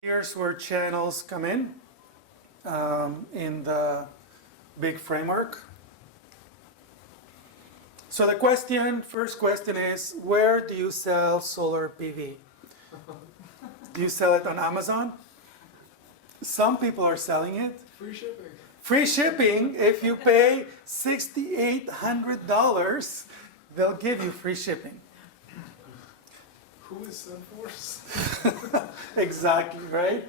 Here's where channels come in the big framework. So the first question is, where do you sell solar PV? Do you sell it on Amazon? Some people are selling it. Free shipping. Free shipping, if you pay $6,800, they'll give you free shipping. Who is Stanford? Exactly, right?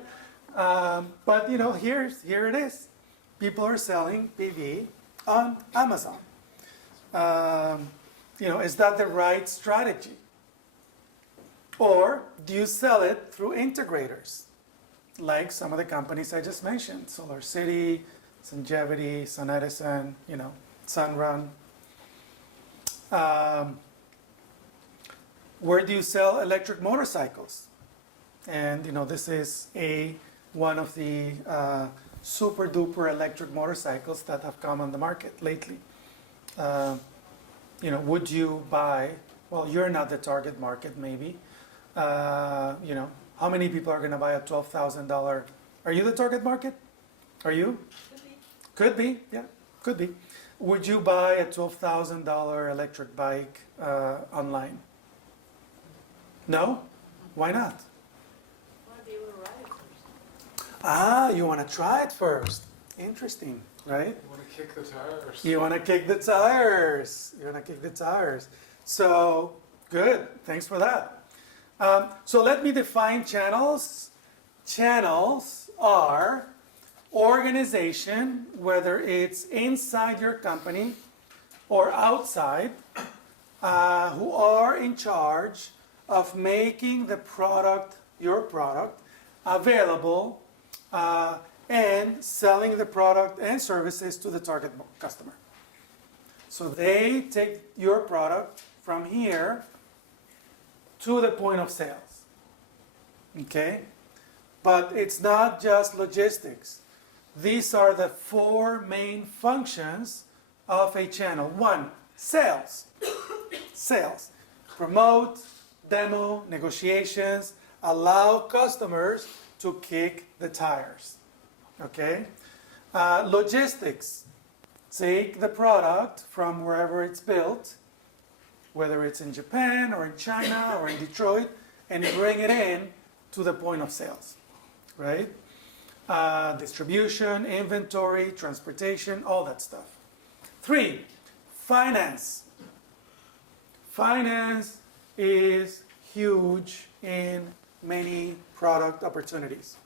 But here it is. People are selling PV on Amazon. Is that the right strategy? Or do you sell it through integrators, like some of the companies I just mentioned, SolarCity, Sungevity, SunEdison, Sunrun. Where do you sell electric motorcycles? And this is one of the super duper electric motorcycles that have come on the market lately. Would you buy? Well, you're not the target market, maybe. How many people are going to buy a $12,000? Are you the target market? Are you? Could be, yeah, could be. Would you buy a $12,000 electric bike online? No? Why not? I want to be able to ride it first. Ah, you want to try it first. Interesting, right? You want to kick the tires. You want to kick the tires. You want to kick the tires. So, good. Thanks for that. So let me define channels. Channels are organization, whether it's inside your company or outside, who are in charge of making the product, your product, available and selling the product and services to the target customer. So they take your product from here to the point of sales. Okay? But it's not just logistics. These are the four main functions of a channel. One, sales. Sales. Promote, demo, negotiations, allow customers to kick the tires. Okay? Logistics. Take the product from wherever it's built, whether it's in Japan or in China or in Detroit, and bring it in to the point of sales. Right? Distribution, inventory, transportation, all that stuff. 3, finance. Finance is huge in many product opportunities.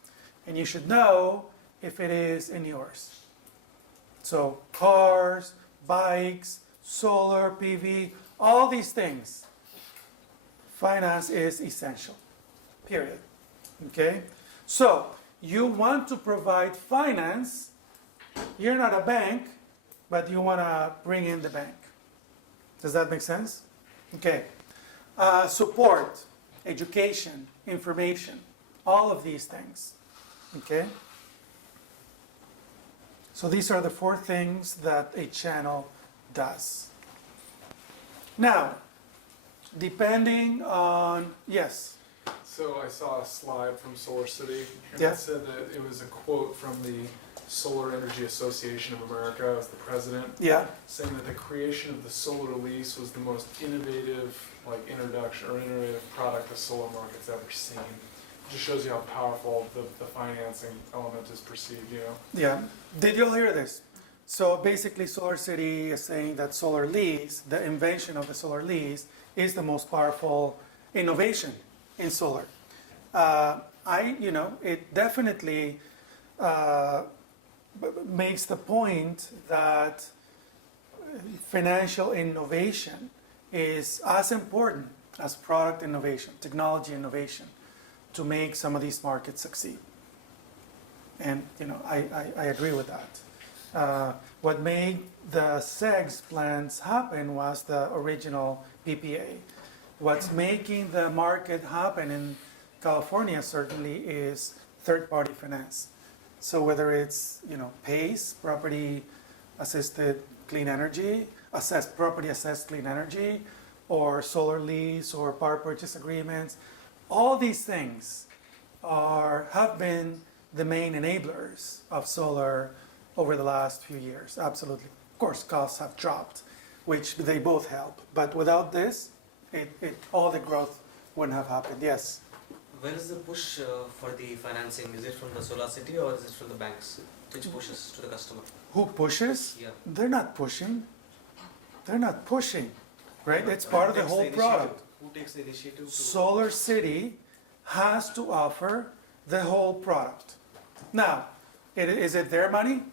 And you should know if it is in yours. So cars, bikes, solar, PV, all these things. Finance is essential, period. Okay? So, you want to provide finance. You're not a bank, but you want to bring in the bank. Does that make sense? Okay. Support, education, information, all of these things. Okay? So these are the 4 things that a channel does. Now, depending on, yes? So I saw a slide from SolarCity, and Yeah. it said that it was a quote from the Solar Energy Association of America as the president, Yeah. saying that the creation of the solar lease was the most innovative innovative product the solar market's ever seen. It just shows you how powerful the financing element is perceived, Yeah. Did you all hear this? So basically SolarCity is saying that solar lease, the invention of the solar lease, is the most powerful innovation in solar. It definitely makes the point that financial innovation is as important as product innovation, technology innovation, to make some of these markets succeed. And I agree with that. What made the SEGS plans happen was the original PPA. What's making the market happen in California certainly is third-party finance. So whether it's PACE, property assisted clean energy, property assessed clean energy, or solar lease or power purchase agreements, all these things have been the main enablers of solar over the last few years. Absolutely. Of course, costs have dropped, which they both help. But without this, all the growth wouldn't have happened. Yes. Where is the push for the financing? Is it from the Solar City or is it from the banks? Which pushes to the customer? Who pushes? Yeah. They're not pushing. They're not pushing, right? It's part of the whole product. Who takes the initiative to... Solar City has to offer the whole product. Now, is it their money?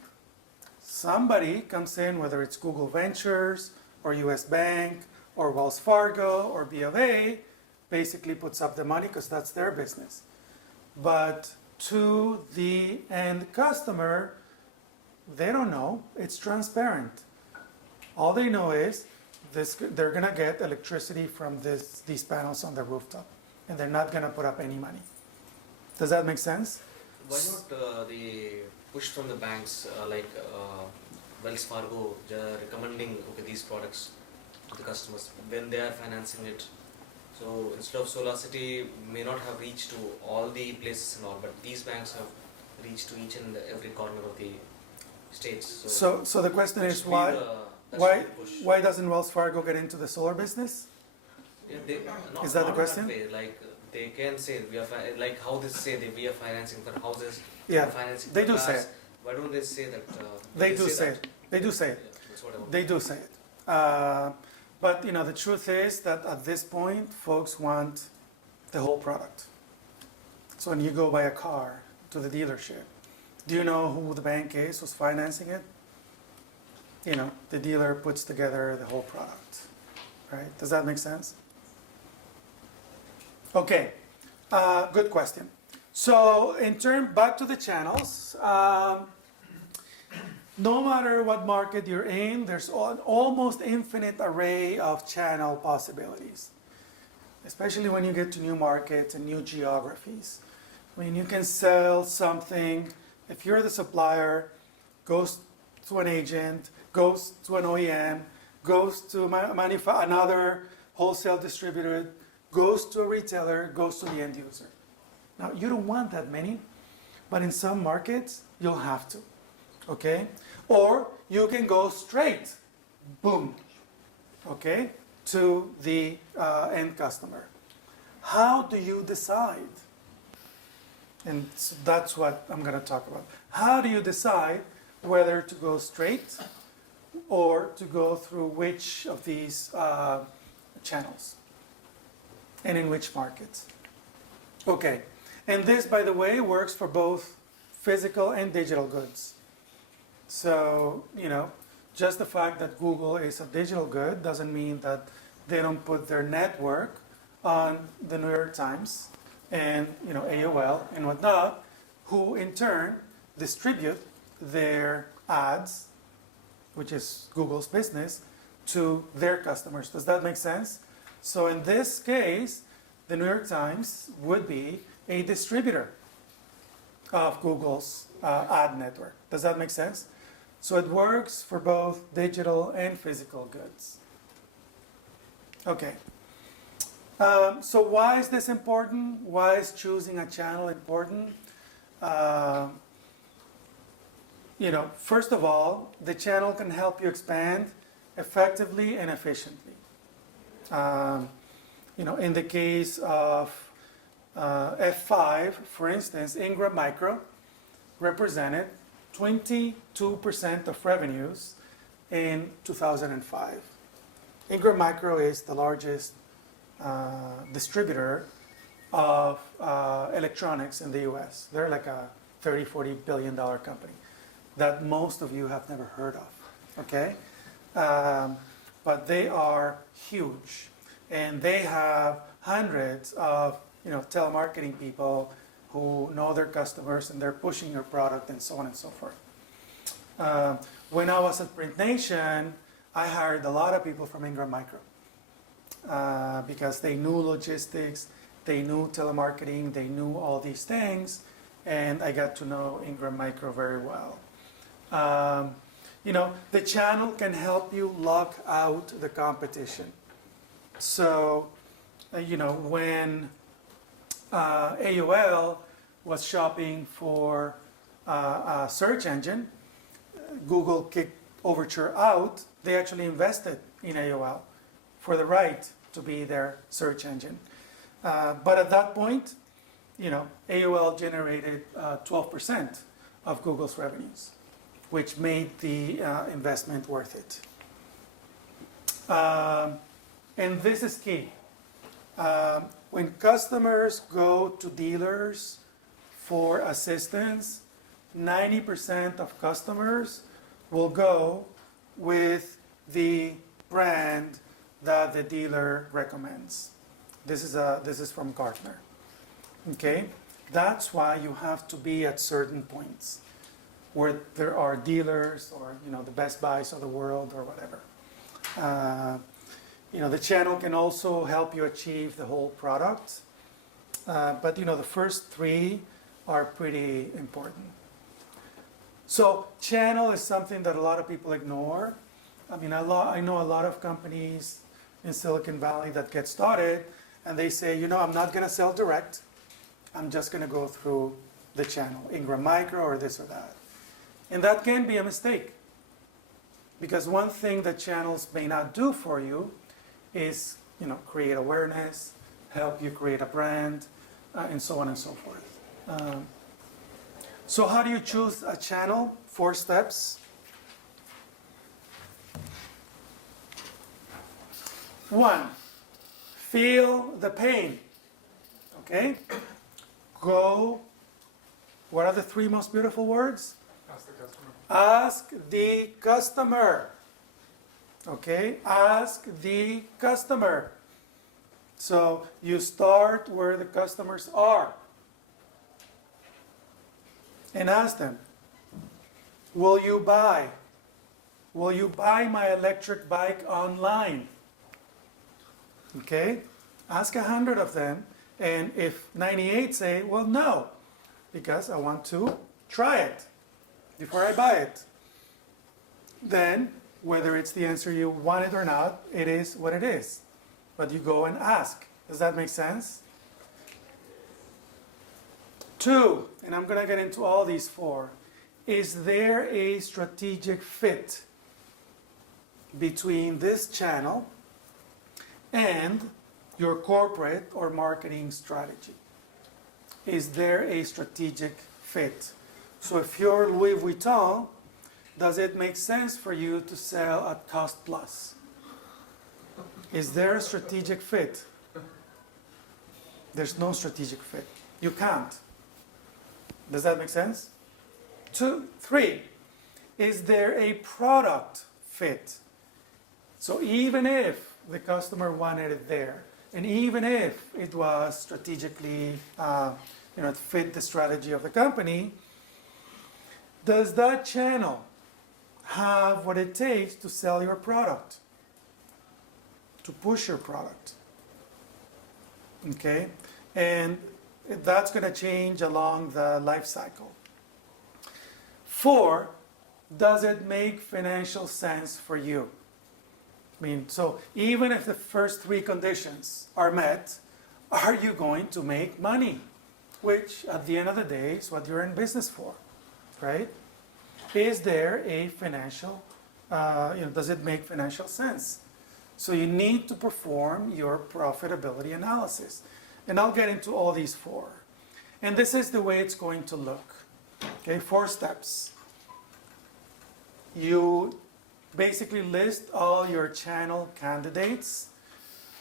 Somebody comes in, whether it's Google Ventures or US Bank or Wells Fargo or B of A, basically puts up the money because that's their business. But to the end customer, they don't know. It's transparent. All they know is they're going to get electricity from these panels on the rooftop, and they're not going to put up any money. Does that make sense? Why not the push from the banks like Wells Fargo recommending these products to the customers when they are financing it? So instead of Solar City may not have reached to all the places and all, but these banks have reached to each and every corner of the states. So the question is should be why that why should be pushed. why doesn't Wells Fargo get into the solar business? Yeah, Is that the not question? way. Like they can say we are like how they say that we are financing for houses. Yeah, we are financing they for do say cars. it. Why don't they say that? They do say say that? it. They do say Yeah, it. that's what I want. They do say it. But the truth is that at this point, folks want the whole product. So when you go buy a car to the dealership, do you know who the bank is who's financing it? The dealer puts together the whole product, right? Does that make sense? Okay, good question. So back to the channels. No matter what market you're in, there's an almost infinite array of channel possibilities, especially when you get to new markets and new geographies. I mean, you can sell something, if you're the supplier, goes to an agent, goes to an OEM, goes to another wholesale distributor, goes to a retailer, goes to the end user. Now, you don't want that many, but in some markets, you'll have to, okay? Or you can go straight, boom, okay, to the end customer. How do you decide? And so that's what I'm going to talk about. How do you decide whether to go straight or to go through which of these channels? And in which markets? Okay, and this, by the way, works for both physical and digital goods. So, just the fact that Google is a digital good doesn't mean that they don't put their network on the New York Times and, AOL and whatnot, who in turn distribute their ads, which is Google's business, to their customers. Does that make sense? So in this case, the New York Times would be a distributor of Google's ad network. Does that make sense? So it works for both digital and physical goods. Okay. So why is this important? Why is choosing a channel important? First of all, the channel can help you expand effectively and efficiently. In the case of F5, for instance, Ingram Micro represented 22% of revenues in 2005. Ingram Micro is the largest distributor of electronics in the US. They're like a $30-40 billion company that most of you have never heard of, okay? But they are huge, and they have hundreds of telemarketing people who know their customers, and they're pushing your product and so on and so forth. When I was at Print Nation, I hired a lot of people from Ingram Micro because they knew logistics, they knew telemarketing, they knew all these things, and I got to know Ingram Micro very well. The channel can help you lock out the competition. So, when AOL was shopping for a search engine, Google kicked Overture out. They actually invested in AOL for the right to be their search engine. But at that point, AOL generated 12% of Google's revenues, which made the investment worth it. And this is key. When customers go to dealers for assistance, 90% of customers will go with the brand that the dealer recommends. This is from Gartner. Okay? That's why you have to be at certain points where there are dealers or the Best Buys of the world or whatever. The channel can also help you achieve the whole product. But the first three are pretty important. So channel is something that a lot of people ignore. I mean, I know a lot of companies in Silicon Valley that get started and they say, I'm not going to sell direct. I'm just going to go through the channel, Ingram Micro or this or that. And that can be a mistake. Because one thing that channels may not do for you is, create awareness, help you create a brand, and so on and so forth. So how do you choose a channel? 4 steps. 1, feel the pain. Okay? Go, what are the 3 most beautiful words? Ask the customer. Ask the customer. Okay? Ask the customer. So you start where the customers are. And ask them, will you buy? Will you buy my electric bike online? Okay? Ask 100 of them. And if 98 say, well, no, because I want to try it before I buy it, then whether it's the answer you wanted or not, it is what it is. But you go and ask. Does that make sense? 2, and I'm going to get into all these 4, is there a strategic fit between this channel and your corporate or marketing strategy? Is there a strategic fit? So if you're Louis Vuitton, does it make sense for you to sell at cost plus? Is there a strategic fit? There's no strategic fit. You can't. Does that make sense? 2, 3, is there a product fit? So even if the customer wanted it there, and even if it was strategically, it fit the strategy of the company, does that channel have what it takes to sell your product, to push your product? Okay? And that's going to change along the life cycle. 4, does it make financial sense for you? I mean, so even if the first 3 conditions are met, are you going to make money? Which, at the end of the day, is what you're in business for, right? Is there a financial, does it make financial sense? So you need to perform your profitability analysis. And I'll get into all these 4. And this is the way it's going to look. Okay, 4 steps. You basically list all your channel candidates,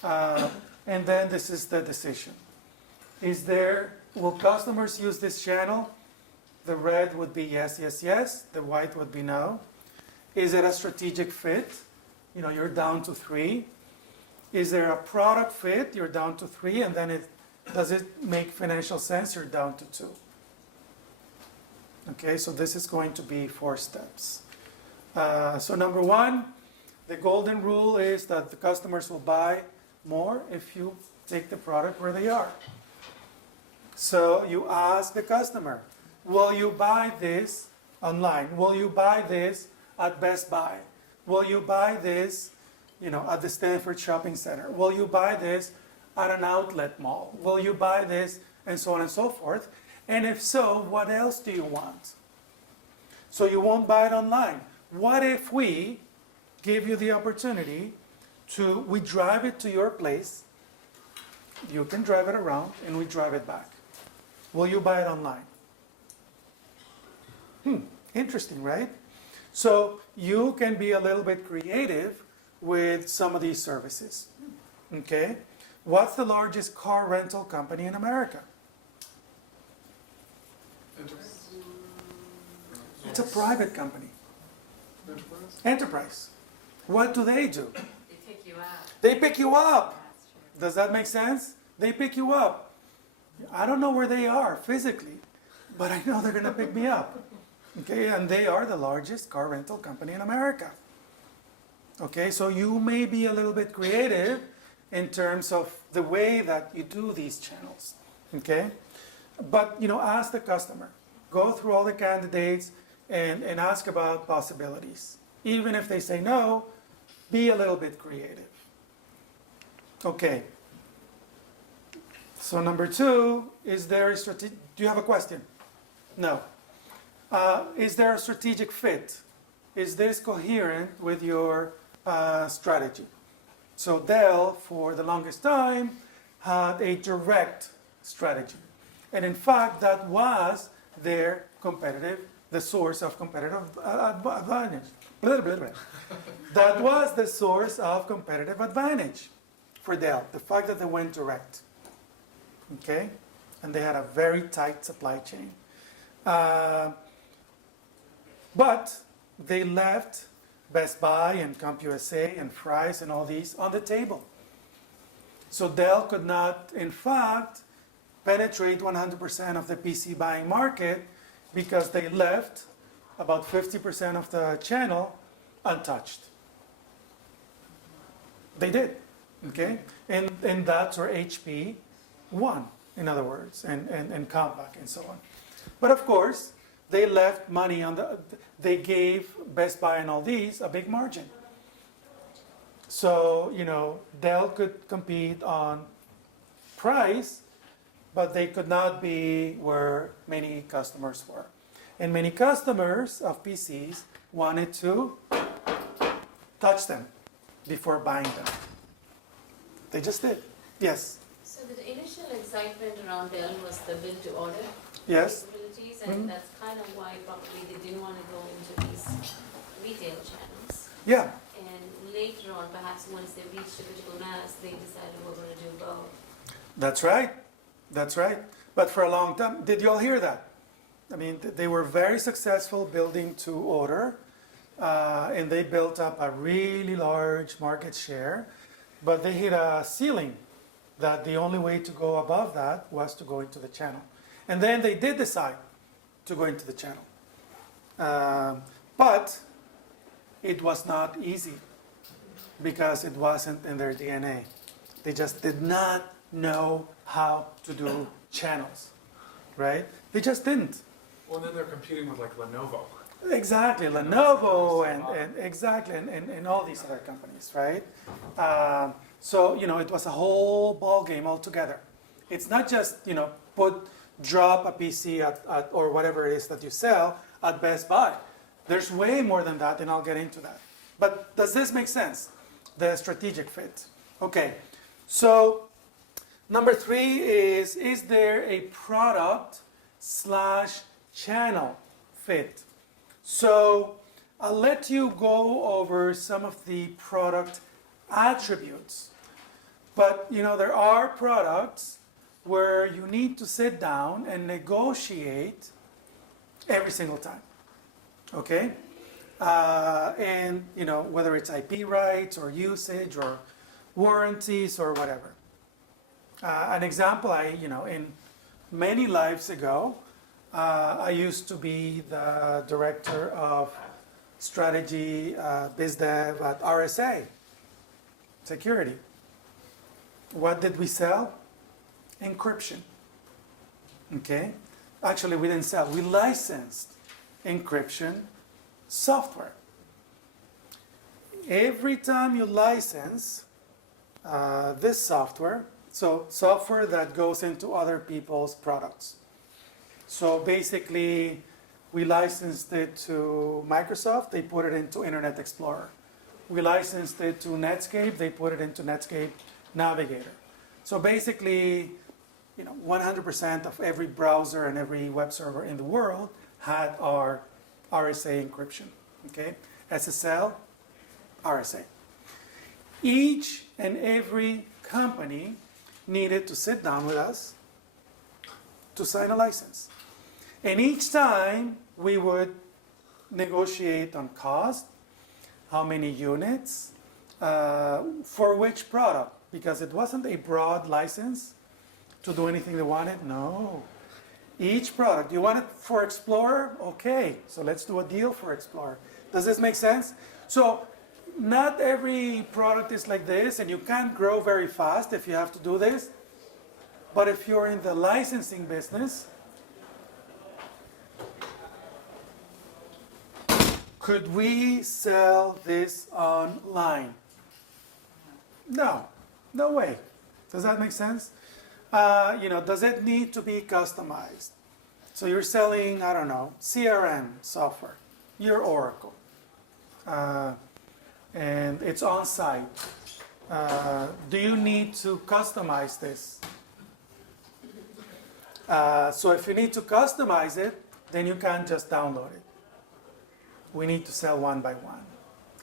and then this is the decision. Will customers use this channel? The red would be yes, yes, yes. The white would be no. Is it a strategic fit? You're down to 3. Is there a product fit? You're down to 3. And then does it make financial sense? You're down to 2. Okay, so this is going to be 4 steps. So number 1, the golden rule is that the customers will buy more if you take the product where they are. So you ask the customer, will you buy this online? Will you buy this at Best Buy? Will you buy this, at the Stanford shopping center? Will you buy this at an outlet mall? Will you buy this? And so on and so forth. And if so, what else do you want? So you won't buy it online. What if we give you the opportunity we drive it to your place, you can drive it around, and we drive it back? Will you buy it online? Interesting, right? So you can be a little bit creative with some of these services. Okay? What's the largest car rental company in America? It's a private company. Enterprise. What do? They pick you out. They pick you up. That's true. Does that make sense? They pick you up. I don't know where they are physically, but I know they're going to pick me up. Okay, and they are the largest car rental company in America. Okay, so you may be a little bit creative in terms of the way that you do these channels. Okay, but ask the customer. Go through all the candidates and ask about possibilities. Even if they say no, be a little bit creative. Okay. So number 2, is there a strategic? Do you have a question? No. Is there a strategic fit? Is this coherent with your strategy? So Dell, for the longest time, had a direct strategy. And in fact, that was their the source of competitive advantage. That was the source of competitive advantage for Dell, the fact that they went direct. Okay? And they had a very tight supply chain. But they left Best Buy and CompUSA and Fry's and all these on the table. So Dell could not, in fact, penetrate 100% of the PC buying market because they left about 50% of the channel untouched. They did, okay? And that's where HP won, in other words, and Compaq and so on. But of course, they left money they gave Best Buy and all these a big margin. So, Dell could compete on price, but they could not be where many customers were. And many customers of PCs wanted to touch them before buying them. They just did. Yes? So the initial excitement around Dell was the build to order Yes? capabilities, and that's kind of why probably they didn't want to go into these retail channels. Yeah. And later on, perhaps once they reached a critical mass, they decided we're going to do both. That's right. That's right. But for a long time, did you all hear that? I mean, they were very successful building to order, and they built up a really large market share, but they hit a ceiling that the only way to go above that was to go into the channel. And then they did decide to go into the channel. But it was not easy because it wasn't in their DNA. They just did not know how to do channels, right? They just didn't. Well, then they're competing with like Lenovo. Exactly, Lenovo and all these other companies, right? So, it was a whole ball game altogether. It's not just, drop a PC at or whatever it is that you sell at Best Buy. There's way more than that, and I'll get into that. But does this make sense? The strategic fit. Okay, so number 3 is there a product/channel fit? So I'll let you go over some of the product attributes. But, there are products where you need to sit down and negotiate every single time. Okay? And, whether it's IP rights or usage or warranties or whatever. An example, in many lives ago, I used to be the director of strategy, biz dev at RSA Security. What did we sell? Encryption. Okay? Actually, we didn't sell. We licensed encryption software. Every time you license this software, so software that goes into other people's products. So basically, we licensed it to Microsoft, they put it into Internet Explorer. We licensed it to Netscape, they put it into Netscape Navigator. So basically, 100% of every browser and every web server in the world had our RSA encryption, okay? SSL, RSA. Each and every company needed to sit down with us to sign a license. And each time we would negotiate on cost, how many units, for which product, because it wasn't a broad license to do anything they wanted. No. Each product, you want it for Explorer? Okay, so let's do a deal for Explorer. Does this make sense? So not every product is like this, and you can't grow very fast if you have to do this. But if you're in the licensing business, could we sell this online? No, no way. Does that make sense? Does it need to be customized? So you're selling, I don't know, CRM software, you're Oracle, and it's on site. Do you need to customize this? So if you need to customize it, then you can't just download it. We need to sell one by one,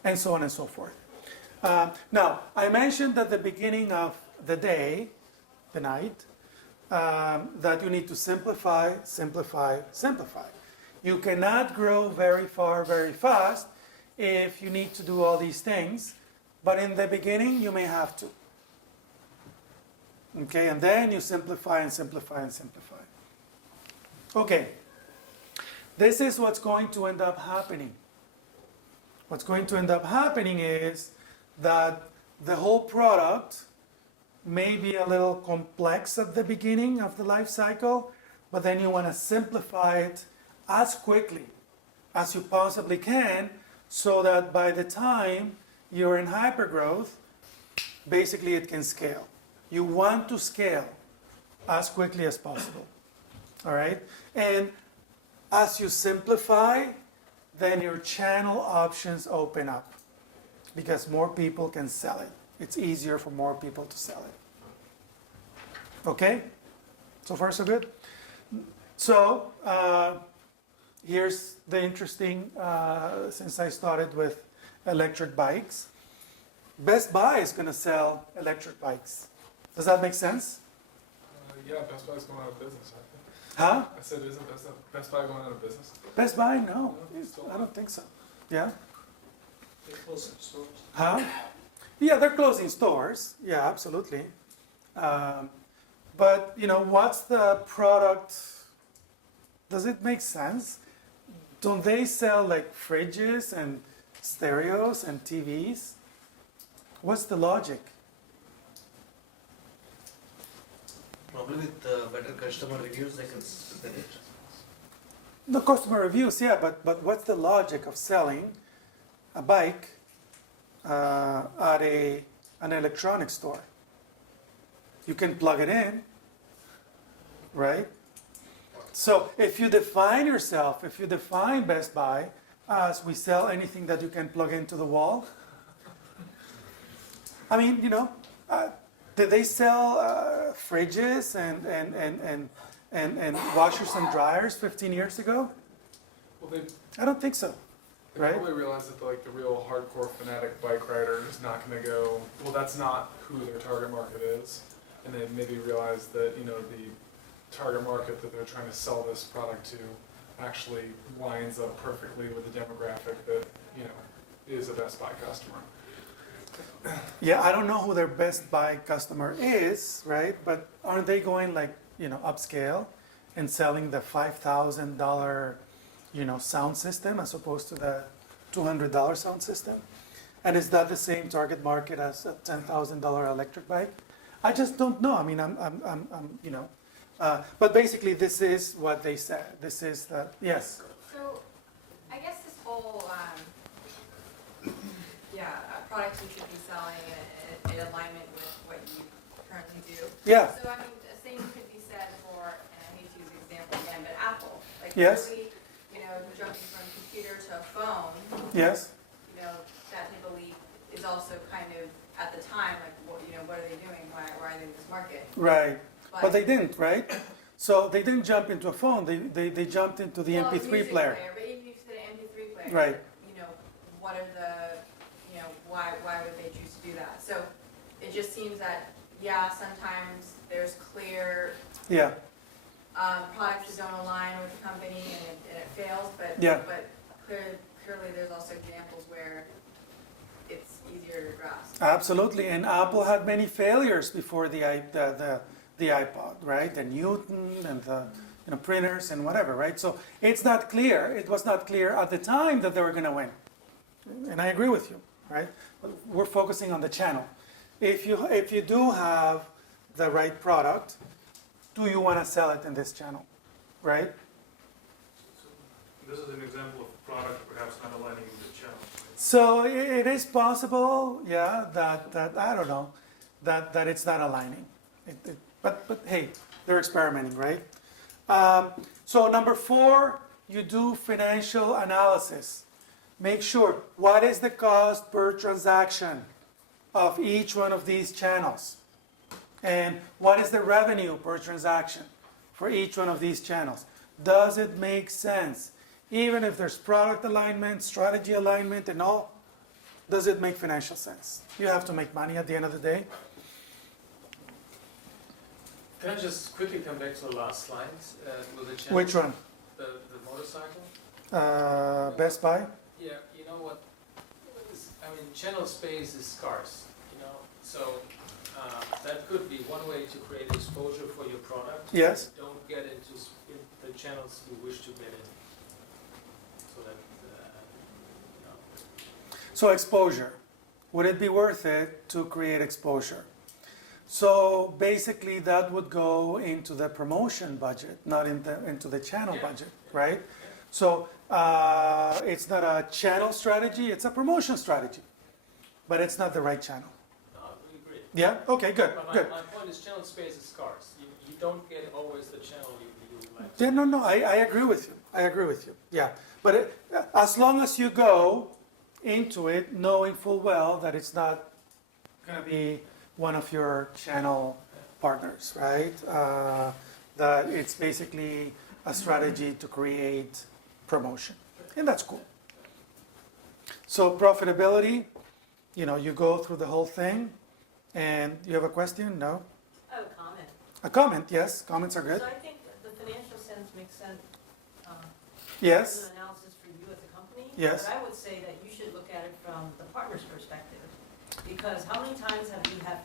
and so on and so forth. Now, I mentioned at the beginning of the day, the night, that you need to simplify, simplify, simplify. You cannot grow very far, very fast if you need to do all these things, but in the beginning you may have to. Okay, and then you simplify and simplify and simplify. Okay, this is what's going to end up happening. What's going to end up happening is that the whole product may be a little complex at the beginning of the life cycle, but then you want to simplify it as quickly as you possibly can so that by the time you're in hypergrowth, basically it can scale. You want to scale as quickly as possible. All right? And as you simplify, then your channel options open up because more people can sell it. It's easier for more people to sell it. Okay? So far, so good? So, here's the interesting, since I started with electric bikes, Best Buy is going to sell electric bikes. Does that make sense? Yeah, Best Buy's going out of business, I think. Huh? I said, isn't Best Buy going out of business? Best Buy? No. I don't think so. Yeah? They're closing stores. Huh? Yeah, they're closing stores. Yeah, absolutely. But, what's the product? Does it make sense? Don't they sell like fridges and stereos and TVs? What's the logic? Probably with better customer reviews, they can sell it. The customer reviews, yeah, but what's the logic of selling a bike at an electronics store? You can plug it in, right? So if you define yourself, if you define Best Buy as we sell anything that you can plug into the wall, I mean, did they sell fridges and washers and dryers 15 years ago? Well, they I don't think so. Right? probably realize that the real hardcore fanatic bike rider is not going to go, well, that's not who their target market is. And they maybe realize that, the target market that they're trying to sell this product to actually lines up perfectly with the demographic that, is a Best Buy customer. Yeah, I don't know who their Best Buy customer is, right? But aren't they going upscale and selling the $5,000, sound system as opposed to the $200 sound system? And is that the same target market as a $10,000 electric bike? I just don't know. I mean, but basically this is what they said. This is that, yes. So, I guess this whole, products you should be selling in alignment with what you currently do. Yeah. So, the same could be said for, and I hate to use the example again, but Apple. Yes. clearly, you know, jumping from computer to phone, Yes, you know, that type of leap is also kind of, at the time, like, what, you know, what are they doing? Why are they in this market? right. But they didn't, right? So they didn't jump into a phone, they jumped into the Well, MP3 music player. But even if you said MP3 player. Right. You know, what are the, you know, why would they choose to do that? So it just seems that, yeah, sometimes there's clear Yeah, products that don't align with the company and it fails, but, Yeah. but clearly there's also examples where it's easier to grasp. absolutely. And Apple had many failures before the iPod, right? And Newton and the printers and whatever, right? So it's not clear. It was not clear at the time that they were going to win. And I agree with you, right? But we're focusing on the channel. If you do have the right product, do you want to sell it in this channel, right? This is an example of a product perhaps not aligning with the channel. So it is possible, yeah, that I don't know, that it's not aligning. But hey, they're experimenting, right? So number 4, you do financial analysis. Make sure, what is the cost per transaction of each one of these channels? And what is the revenue per transaction for each one of these channels? Does it make sense? Even if there's product alignment, strategy alignment, and all, does it make financial sense? You have to make money at the end of the day. Can I just quickly come back to the last slide with the channel? Which one? The motorcycle? Best Buy? Yeah, you know what? I mean, channel space is scarce, you know, so that could be one way to create exposure for your product. Yes. Don't get into the channels you wish to get in. So that, you know. So exposure. Would it be worth it to create exposure? So basically that would go into the promotion budget, not into the channel budget, right? So it's not a channel strategy, it's a promotion strategy. But it's not the right channel. No, we agree. Yeah? Okay, good, But good. my point is channel space is scarce. You don't get always the channel you like. Yeah, no, I agree with you. I agree with you. Yeah. But as long as you go into it knowing full well that it's not going to be one of your channel partners, right? That it's basically a strategy to create promotion. And that's cool. So profitability, you go through the whole thing. And you have a question? No? I have a comment. A comment, yes. Comments are good. So I think the financial sense makes sense Yes. as an analysis for you as a company. Yes. But I would say that you should look at it from the partner's perspective. Because how many times have you had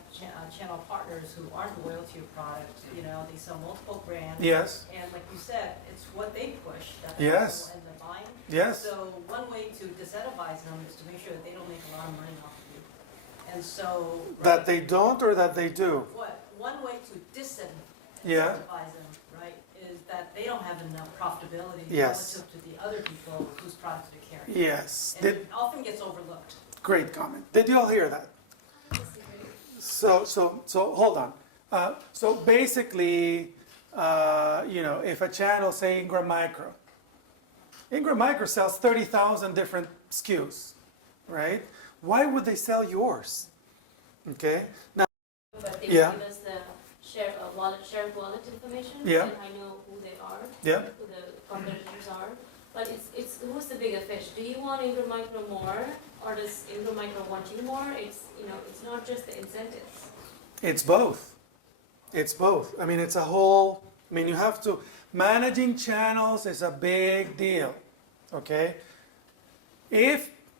channel partners who aren't loyal to your product? You know, they sell multiple brands. Yes. And like you said, it's what they push that the Yes. people end up buying. Yes. So one way to disincentivize them is to make sure that they don't make a lot of money off of you. And so. That they don't or that they do? One way to disincentivize Yeah. them, right, is that they don't have enough profitability Yes. relative to the other people whose products they're carrying. Yes. And it often gets overlooked. Great comment. Did you all hear that? So hold on. So basically, if a channel, say Ingram Micro sells 30,000 different SKUs, right? Why would they sell yours? Okay. Now, But they Yeah. give us the share wallet information. Yeah. And I know who they are. Yeah. Who the competitors are. But it's who's the bigger fish? Do you want Ingram Micro more, or does Ingram Micro want you more? It's not just the incentives. it's both. It's both. I mean, it's a whole. I mean, you have to. Managing channels is a big deal. Okay.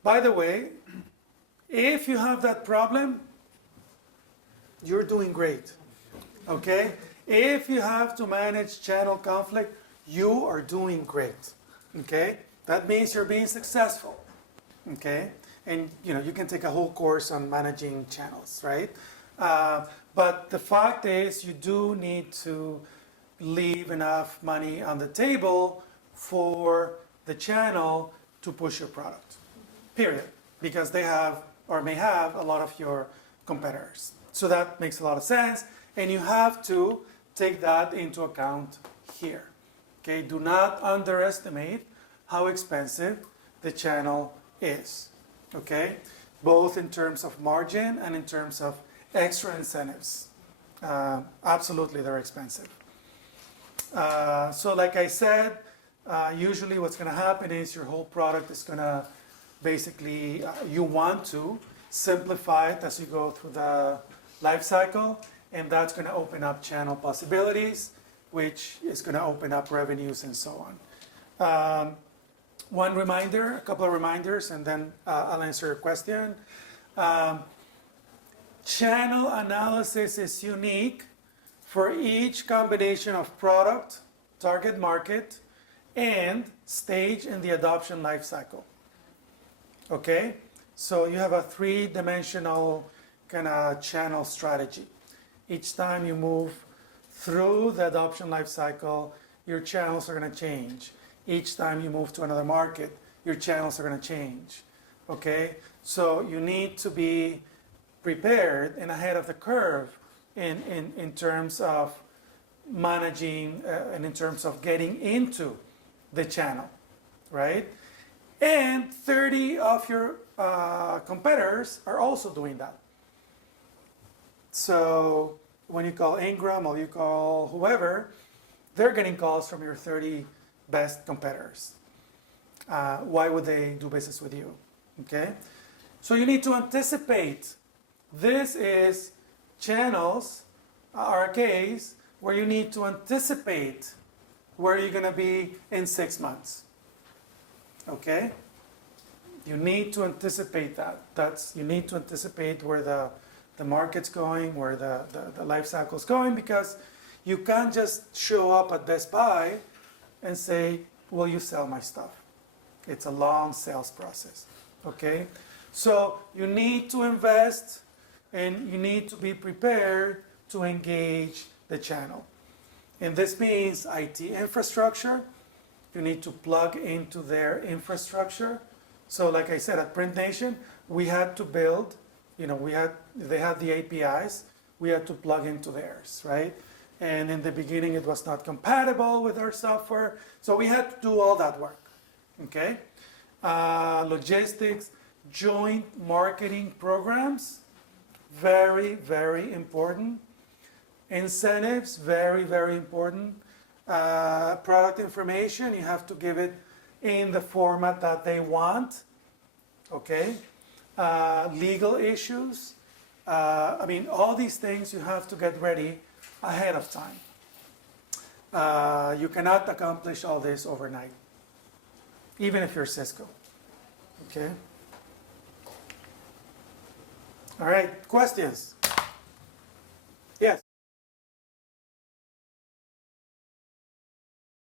By the way, if you have that problem, you're doing great. Okay? If you have to manage channel conflict, you are doing great. Okay? That means you're being successful. Okay? And you can take a whole course on managing channels, right? But the fact is you do need to leave enough money on the table for the channel to push your product. Period. Because they have or may have a lot of your competitors. So that makes a lot of sense, and you have to take that into account here. Okay, do not underestimate how expensive the channel is. Okay, both in terms of margin and in terms of extra incentives. Absolutely, they're expensive. So like I said, usually what's going to happen is your whole product is going to basically, you want to simplify it as you go through the life cycle, and that's going to open up channel possibilities, which is going to open up revenues and so on. One reminder, a couple of reminders, and then I'll answer your question. Channel analysis is unique for each combination of product, target market, and stage in the adoption life cycle. Okay? So you have a three-dimensional kind of channel strategy. Each time you move through the adoption life cycle, your channels are going to change. Each time you move to another market, your channels are going to change. Okay? So you need to be prepared and ahead of the curve in terms of managing and in terms of getting into the channel, right? And 30 of your competitors are also doing that. So when you call Ingram or you call whoever, they're getting calls from your 30 best competitors. Why would they do business with you? Okay? So you need to anticipate. This is channels are a case where you need to anticipate where you're going to be in 6 months. Okay? You need to anticipate that. You need to anticipate where the market's going, where the life cycle's going, because you can't just show up at Best Buy and say, will you sell my stuff? It's a long sales process. Okay? So you need to invest and you need to be prepared to engage the channel. And this means IT infrastructure. You need to plug into their infrastructure. So like I said, at Print Nation, we had to build, they had the APIs, we had to plug into theirs, right? And in the beginning, it was not compatible with our software. So we had to do all that work, okay? Logistics, joint marketing programs, very, very important. Incentives, very, very important. Product information, you have to give it in the format that they want, okay? Legal issues, all these things you have to get ready ahead of time. You cannot accomplish all this overnight, even if you're Cisco, okay? All right, questions? Yes?